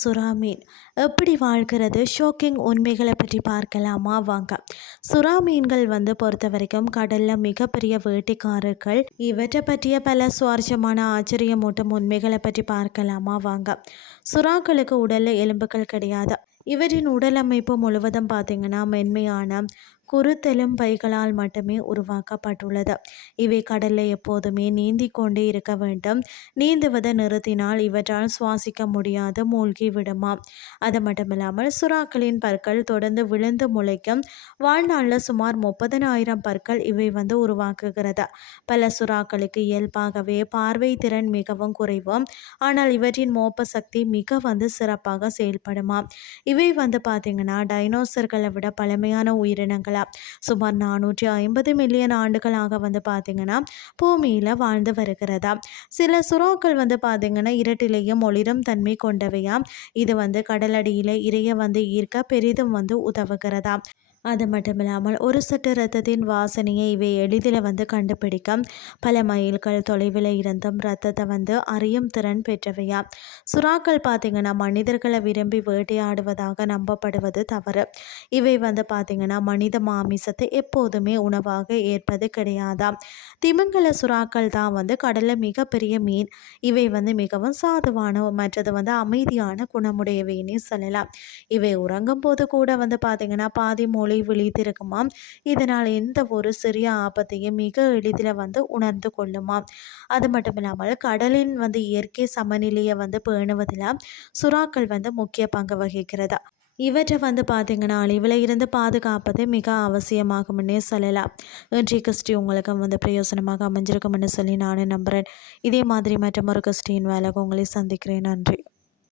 சுறா மீன் எப்படி வாழ்கிறது? ஷாக்கிங் உண்மைகளை பற்றி பார்க்கலாமா? வாங்க. சுறா மீன்கள் பொறுத்த வரைக்கும் கடலில் மிகப்பெரிய வேட்டைக்காரர்கள். இவற்றை பற்றிய பல சுவாரஸ்யமான ஆச்சரியமூட்டும் உண்மைகளை பற்றி பார்க்கலாமா? வாங்க. சுறாக்களுக்கு உடலில் எலும்புகள் கிடையாது. இவற்றின் உடல் அமைப்பு முழுவதும் பார்த்திங்கன்னா மென்மையான குருத்தெலும் பைகளால் மட்டுமே உருவாக்கப்பட்டுள்ளது. இவை கடலில் எப்போதுமே நீந்தி கொண்டே இருக்க வேண்டும். நீந்துவதை நிறுத்தினால் இவற்றால் சுவாசிக்க முடியாது, மூழ்கி விடுமா. அது மட்டுமில்லாமல் சுறாக்களின் பற்கள் தொடர்ந்து விழுந்து முளைக்கும். வாழ்நாளில் சுமார் 30,000 பற்கள் இவை உருவாக்குகிறது. பல சுறாக்களுக்கு இயல்பாகவே பார்வை திறன் மிகவும் குறைவு. ஆனால் இவற்றின் மோப்ப சக்தி மிக சிறப்பாக செயல்படுமா. இவை பார்த்திங்கன்னா டைனோசர்களை விட பழமையான உயிரினங்களா. சுமார் 450 மில்லியன் ஆண்டுகளாக பார்த்திங்கன்னா பூமியில் வாழ்ந்து வருகிறதா. சில சுறாக்கள் பார்த்திங்கன்னா இரட்டிலையும் ஒளிரும் தன்மை கொண்டவையா. இது கடலடியில் இறைய ஈர்க்க பெரிதும் உதவுகிறதா. அது மட்டுமில்லாமல் ஒரு சட்டு இரத்தத்தின் வாசனையை இவை எளிதில் கண்டுபிடிக்கும். பல மைல்கள் தொலைவில் இருந்தும் இரத்தத்தை அறியும் திறன் பெற்றவையா. சுறாக்கள் பார்த்திங்கன்னா மனிதர்களை விரும்பி வேட்டையாடுவதாக நம்பப்படுவது தவறு. இவை பார்த்திங்கன்னா மனித மாமிசத்தை எப்போதுமே உணவாக ஏற்பது கிடையாதாம். திமிங்கல சுறாக்கள் தான் கடலில் மிகப்பெரிய மீன். இவை மிகவும் சாதுவான மற்றது அமைதியான குணமுடையவைன்னு சொல்லலாம். இவை உறங்கும் போது கூட பார்த்திங்கன்னா பாதி மொழி விழித்திருக்குமாம். இதனால் எந்த ஒரு சிறிய ஆபத்தையும் மிக எளிதில் உணர்ந்து கொள்ளுமாம். அது மட்டும் இல்லாமல் கடலின் இயற்கை சமநிலையை பேணுவதில் சுறாக்கள் முக்கிய பங்கு வகிக்கிறதா. இவற்றை பார்த்திங்கன்னா அழிவில் இருந்து பாதுகாப்பது மிக அவசியமாகும்னே சொல்லலாம். இன்றைய கிறிஸ்டி உங்களுக்கு பிரயோசனமாக அமைஞ்சிருக்கும்னு சொல்லி நானும் நம்புகிறேன். இதே மாதிரி மற்றும் ஒரு கிறிஸ்டின் வேலை உங்களை சந்திக்கிறேன். நன்றி.